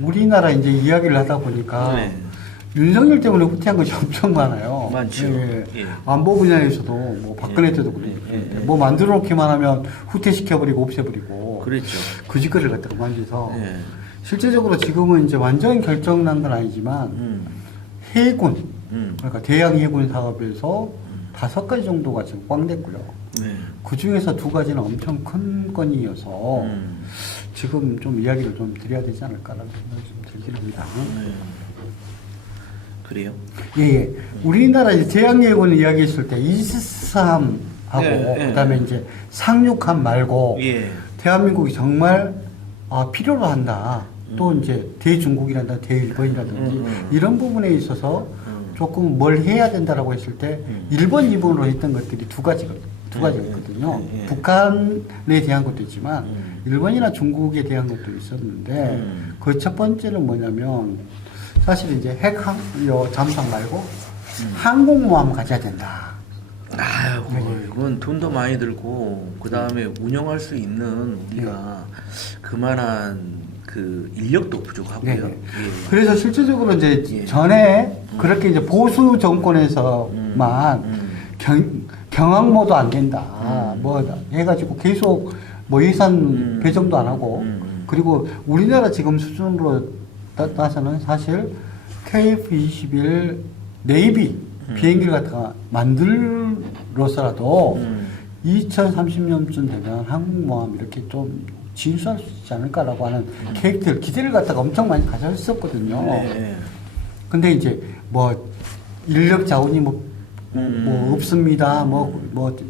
우리나라 이제 이야기를 하다 보니까 네. 윤석열 때문에 후퇴한 것이 엄청 많아요. 많죠. 예. 예. 안보 분야에서도 뭐 박근혜 때도 그랬는데 예. 뭐 만들어 놓기만 하면 후퇴시켜버리고 없애버리고 그랬죠. 그 짓거리를 갖다가 만져서 예. 실제적으로 지금은 이제 완전히 결정난 건 아니지만 해군 그러니까 대양 해군 사업에서 5가지 정도가 지금 꽝 됐고요. 네. 그 중에서 2가지는 엄청 큰 건이어서 지금 좀 이야기를 좀 드려야 되지 않을까라는 생각이 좀 들긴 합니다. 네. 그래요? 예, 예. 우리나라 이제 대양해군 이야기했을 때 이지스함하고 그다음에 이제 상륙함 말고 예. 대한민국이 정말 필요로 한다. 또 이제 대중국이란다, 대일본이라든지 이런 부분에 있어서 조금 뭘 해야 된다라고 했을 때 1번, 2번으로 했던 것들이 두 가지였거든요. 북한에 대한 것도 있지만 일본이나 중국에 대한 것도 있었는데 그 첫 번째는 뭐냐면 사실 이제 잠수함 말고 항공모함을 가져야 된다. 아유, 이건 돈도 많이 들고 그 다음에 운영할 수 있는 우리가 그만한 그 인력도 부족하고요. 네. 예. 그래서 실질적으로 이제 예. 전에 그렇게 이제 보수 정권에서만 경항모도 안 된다. 뭐 해가지고 계속 뭐 예산 배정도 안 하고 그리고 우리나라 지금 수준으로 따서는 사실 KF-21 네이비 비행기를 갖다가 만들어서라도 2030년쯤 되면 항공모함 이렇게 좀 진수할 수 있지 않을까라고 하는 계획들, 기대를 갖다가 엄청 많이 가졌었거든요. 네. 근데 이제 뭐 인력 자원이 뭐 없습니다. 뭐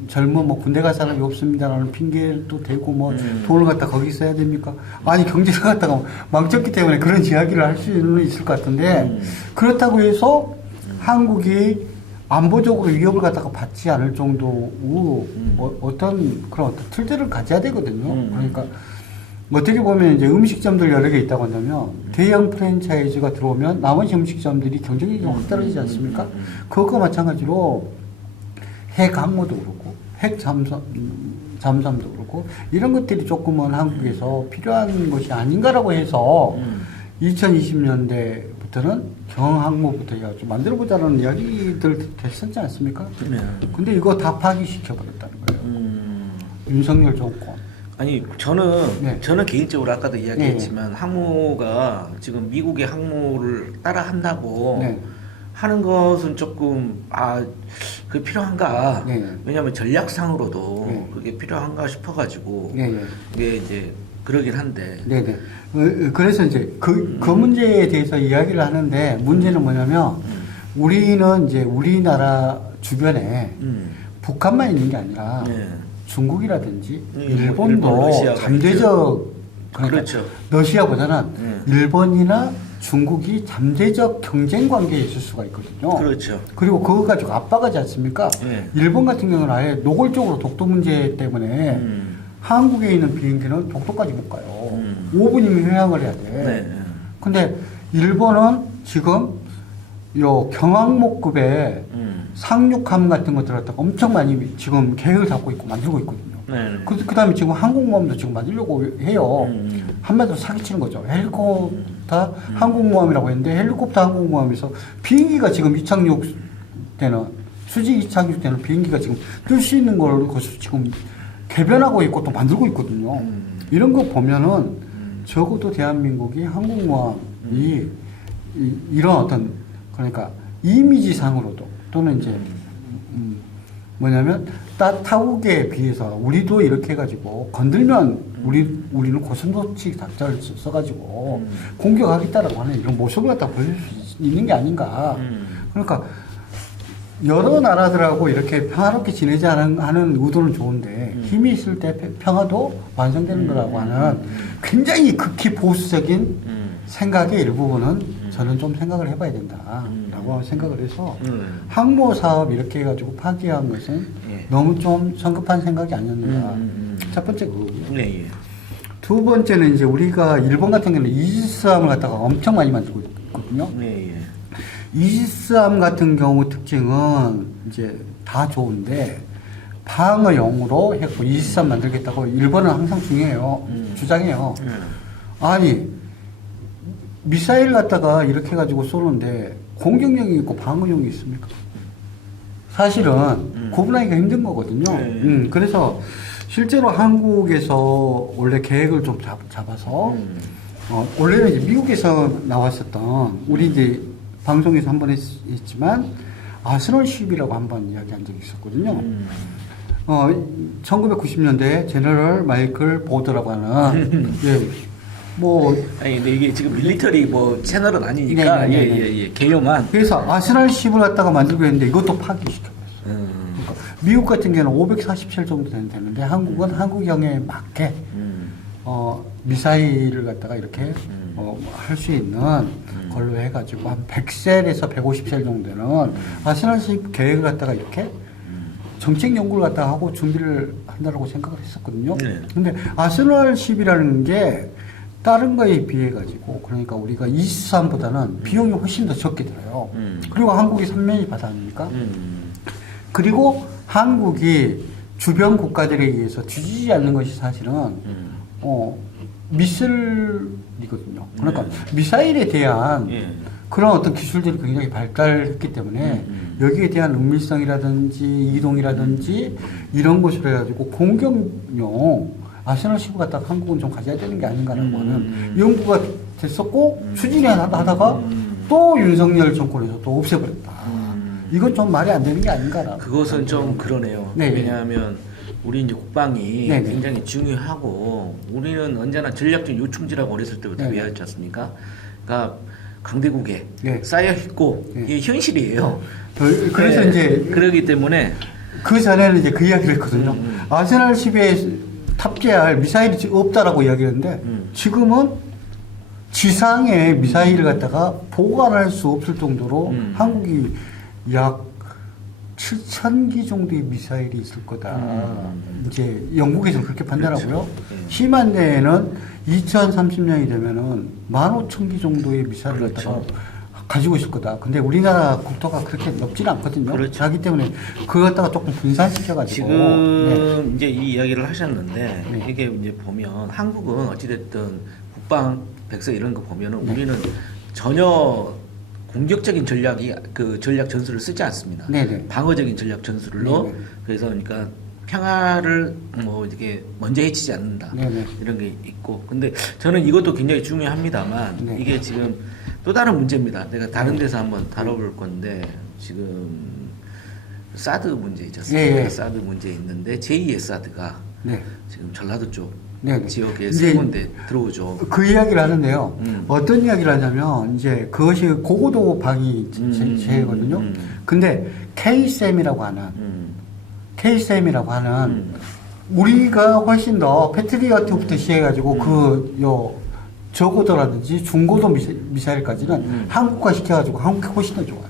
젊은 군대 갈 사람이 없습니다라는 핑계도 대고 뭐 돈을 갖다 거기 써야 됩니까? 아니 경제를 갖다가 망쳤기 때문에 그런 이야기를 할 수는 있을 것 같은데 그렇다고 해서 한국이 안보적으로 위협을 갖다가 받지 않을 정도의 어떤 그런 틀들을 가져야 되거든요. 그러니까 어떻게 보면 이제 음식점들 여러 개 있다고 한다면 대형 프랜차이즈가 들어오면 나머지 음식점들이 경쟁력이 확 떨어지지 않습니까? 그것과 마찬가지로 핵 항모도 그렇고 핵 잠수함도 그렇고 이런 것들이 조금은 한국에서 필요한 것이 아닌가라고 해서 2020년대부터는 경항모부터 해가지고 만들어보자는 이야기들 됐었지 않습니까? 네. 근데 이거 다 파기시켜버렸다는 거예요. 윤석열 정권. 아니 저는 네. 개인적으로 아까도 이야기했지만 항모가 지금 미국의 항모를 따라 한다고 네. 하는 것은 조금 그게 필요한가? 네. 왜냐하면 전략상으로도 네. 그게 필요한가 싶어가지고 네, 네. 이게 이제 그러긴 한데. 네네. 그래서 이제 그 문제에 대해서 이야기를 하는데 문제는 뭐냐면 우리는 이제 우리나라 주변에 북한만 있는 게 아니라 네. 중국이라든지 일본, 일본도 러시아가 잠재적 그러니까 그렇죠. 러시아보다는 일본이나 중국이 잠재적 경쟁 관계에 있을 수가 있거든요. 그렇죠. 그리고 그거 가지고 압박하지 않습니까? 네. 일본 같은 경우는 아예 노골적으로 독도 문제 때문에 한국에 있는 비행기는 독도까지 못 가요. 5분이면 회항을 해야 돼. 네. 근데 일본은 지금 요 경항모급의 상륙함 같은 것들 갖다가 엄청 많이 지금 계획을 잡고 있고 만들고 있거든요. 네. 그 다음에 지금 항공모함도 지금 만들려고 해요. 한마디로 사기치는 거죠. 헬리콥터 항공모함이라고 했는데 헬리콥터 항공모함에서 비행기가 지금 수직 이착륙되는 비행기가 지금 뜰 수 있는 걸 지금 개변하고 있고 또 만들고 있거든요. 이런 거 보면은 적어도 대한민국이 항공모함이 이런 어떤 그러니까 이미지상으로도 또는 이제 뭐냐면 타국에 비해서 우리도 이렇게 해가지고 건들면 우리는 고슴도치 작전을 써가지고 공격하겠다라고 하는 이런 모습을 갖다 보여줄 수 있는 게 아닌가. 그러니까 여러 나라들하고 이렇게 평화롭게 지내자 하는 의도는 좋은데 힘이 있을 때 평화도 완성되는 거라고 하는 굉장히 극히 보수적인 생각의 일부분은 저는 좀 생각을 해봐야 된다라고 생각을 해서 항모 사업 이렇게 해가지고 파기한 것은 너무 좀 성급한 생각이 아니었는가. 첫 번째 그거고요. 네. 두 번째는 이제 우리가 일본 같은 경우는 이지스함을 갖다가 엄청 많이 만들고 있거든요. 네. 이지스함 같은 경우 특징은 이제 다 좋은데 방어용으로 했고 이지스함 만들겠다고 일본은 항상 주장해요. 아니 미사일 갖다가 이렇게 해가지고 쏘는데 공격력이 있고 방어력이 있습니까? 사실은 구분하기가 힘든 거거든요. 네. 그래서 실제로 한국에서 원래 계획을 좀 잡아서 원래는 이제 미국에서 나왔었던 우리 이제 방송에서 한번 했지만 아스널 10이라고 한번 이야기한 적이 있었거든요. 1990년대 제너럴 마이클 보드라고 하는 예, 뭐 아니 근데 이게 지금 밀리터리 뭐 채널은 아니니까 네네네네. 예, 개요만. 그래서 아스널 10을 갖다가 만들고 했는데 이것도 파기시켜버렸어요. 그러니까 미국 같은 경우는 547 정도 되는데 한국은 한국형에 맞게 미사일을 갖다가 이렇게 할 수 있는 걸로 해가지고 한 100셀에서 150셀 정도는 아스널 10 계획을 갖다가 이렇게 정책 연구를 갖다가 하고 준비를 한다고 생각을 했었거든요. 네. 근데 아스널 10이라는 게 다른 거에 비해 가지고 그러니까 우리가 23보다는 비용이 훨씬 더 적게 들어요. 그리고 한국이 삼면이 바다 아닙니까? 그리고 한국이 주변 국가들에 의해서 뒤지지 않는 것이 사실은 미사일이거든요. 그러니까 미사일에 대한 그런 어떤 기술들이 굉장히 발달했기 때문에 여기에 대한 은밀성이라든지 이동이라든지 이런 것으로 해가지고 공격용 아스널 10 갖다 한국은 좀 가져야 되는 게 아닌가라고 하는 연구가 됐었고 추진이 하다가 또 윤석열 정권에서 또 없애버렸다. 이건 좀 말이 안 되는 게 아닌가라고. 그것은 좀 그러네요. 네. 왜냐하면 우리 이제 국방이 네. 굉장히 중요하고 우리는 언제나 전략적 요충지라고 어렸을 때부터 네. 배웠지 않습니까? 그러니까 강대국에 네. 쌓여 있고 네. 이게 현실이에요. 그래서 네. 이제 그러기 때문에 그 전에는 이제 그 이야기를 했거든요. 아스널 10에 탑재할 미사일이 없다라고 이야기했는데 지금은 지상에 미사일을 갖다가 보관할 수 없을 정도로 한국이 약 7,000기 정도의 미사일이 있을 거다. 이제 영국에서는 그렇게 판단하고요. 그렇죠. 심한 데에는 2030년이 되면은 15,000기 정도의 미사일을 갖다가 그렇죠. 가지고 있을 거다. 근데 우리나라 국토가 그렇게 넓지는 않거든요. 그렇죠. 자기 때문에 그걸 갖다가 조금 분산시켜가지고. 지금 이제 이 이야기를 하셨는데 네. 이게 이제 보면 한국은 어찌됐든 국방 백서 이런 거 보면은 우리는 전혀 공격적인 전략 전술을 쓰지 않습니다. 네네. 방어적인 전략 전술로 네네. 그래서 그러니까 평화를 뭐 이렇게 먼저 해치지 않는다. 네네. 이런 게 있고 근데 저는 이것도 굉장히 중요합니다만 네. 이게 지금 또 다른 문제입니다. 내가 다른 데서 한번 다뤄볼 건데 지금 사드 문제 있지 않습니까? 예, 예. 사드 문제 있는데 제2의 사드가 네. 지금 전라도 쪽 네. 지역에 이제 세 군데 들어오죠. 그 이야기를 하는데요. 음. 어떤 이야기를 하냐면, 이제 그것이 고고도 방위 제거든요. 근데 KSM이라고 하는, 우리가 훨씬 더 패트리어트부터 시작해가지고 저고도라든지 중고도 미사일까지는 한국화 시켜가지고 한국이 훨씬 더 좋아요.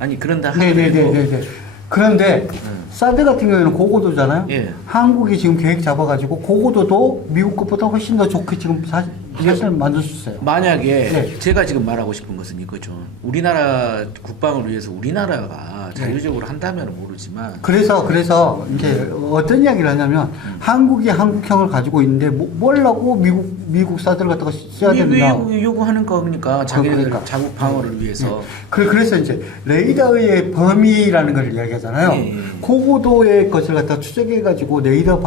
아니 그런다 네네네네. 그런데 사드 같은 경우에는 고고도잖아요. 예. 한국이 지금 계획 잡아가지고 고고도도 미국 것보다 훨씬 더 좋게 지금 사실 만들 수 있어요. 만약에 네. 제가 지금 말하고 싶은 것은 이거죠. 우리나라 국방을 위해서 우리나라가 자유적으로 한다면 모르지만 그래서 이제 어떤 이야기를 하냐면 한국이 한국형을 가지고 있는데 뭐라고 미국 사드를 갖다가 써야 되느냐. 미국이 요구하는 거니까 자기들 그러니까. 자국 방어를 위해서. 그래서 이제 레이더의 범위라는 걸 이야기하잖아요. 예, 예. 고고도의 것을 갖다 추적해가지고 레이더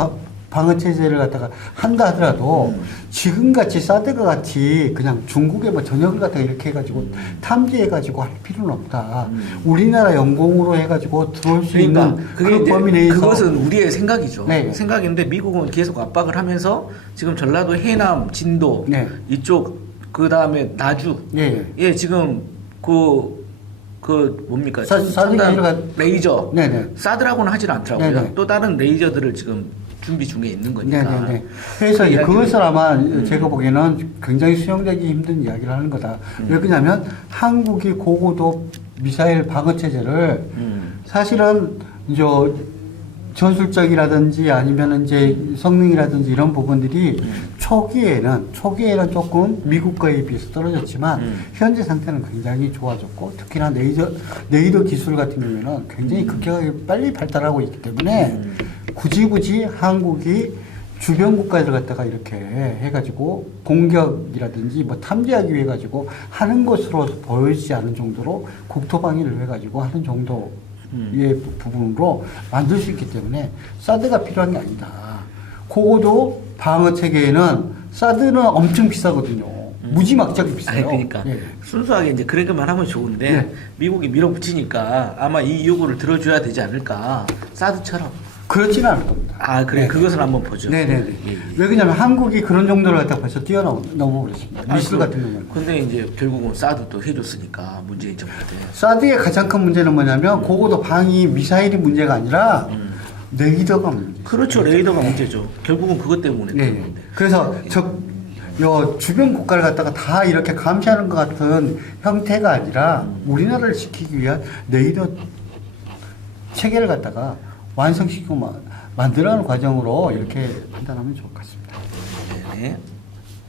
방어 체제를 갖다가 한다 하더라도 지금같이 사드가 같이 그냥 중국에 뭐 전역을 갖다가 이렇게 해가지고 탐지해가지고 할 필요는 없다. 우리나라 영공으로 해가지고 들어올 수 그러니까 있는 그게 그 이제 범위 내에서 그것은 우리의 생각이죠. 네. 생각인데 미국은 계속 압박을 하면서 지금 전라도 해남, 진도 네. 이쪽 그 다음에 나주 예. 예 지금 그 뭡니까 사드가 첨단 아니라- 레이저 네네. 사드라고는 하질 않더라고요. 네네. 또 다른 레이저들을 지금 준비 중에 있는 거니까. 네네네. 그래서 이제 이야기를- 그것을 아마 제가 보기에는 굉장히 수용되기 힘든 이야기를 하는 거다. 왜 그러냐면 한국이 고고도 미사일 방어 체제를 사실은 이제 전술적이라든지 아니면 이제 성능이라든지 이런 부분들이 초기에는 조금 미국과에 비해서 떨어졌지만 현재 상태는 굉장히 좋아졌고 특히나 레이더 기술 같은 경우에는 굉장히 급격하게 빨리 발달하고 있기 때문에 굳이 한국이 주변 국가들 갖다가 이렇게 해가지고 공격이라든지 뭐 탐지하기 위해 가지고 하는 것으로 보여지지 않은 정도로 국토방위를 해가지고 하는 정도의 부분으로 만들 수 있기 때문에 사드가 필요한 게 아니다. 그거도 방어 체계에는 사드는 엄청 비싸거든요. 무지막지하게 비싸요. 아니 그러니까 예. 순수하게 이제 그렇게만 하면 좋은데 네. 미국이 밀어붙이니까 아마 이 요구를 들어줘야 되지 않을까. 사드처럼. 그렇지는 않을 겁니다. 아 그래 네. 그것을 한번 보죠. 네네네. 예, 예. 왜 그러냐면 한국이 그런 정도로 갖다 벌써 뛰어넘어 버렸습니다. 미술 같은 경우는. 근데 이제 결국은 사드도 해줬으니까 문재인 정부 때. 사드의 가장 큰 문제는 뭐냐면 그거도 방위 미사일이 문제가 아니라 레이더가 문제. 그렇죠 레이더가 문제죠. 결국은 그것 때문에. 네. 그런 건데. 그래서 요 주변 국가를 갖다가 다 이렇게 감시하는 것 같은 형태가 아니라 우리나라를 지키기 위한 레이더 체계를 갖다가 완성시키고 만들어가는 과정으로 이렇게 판단하면 좋을 것 같습니다. 네.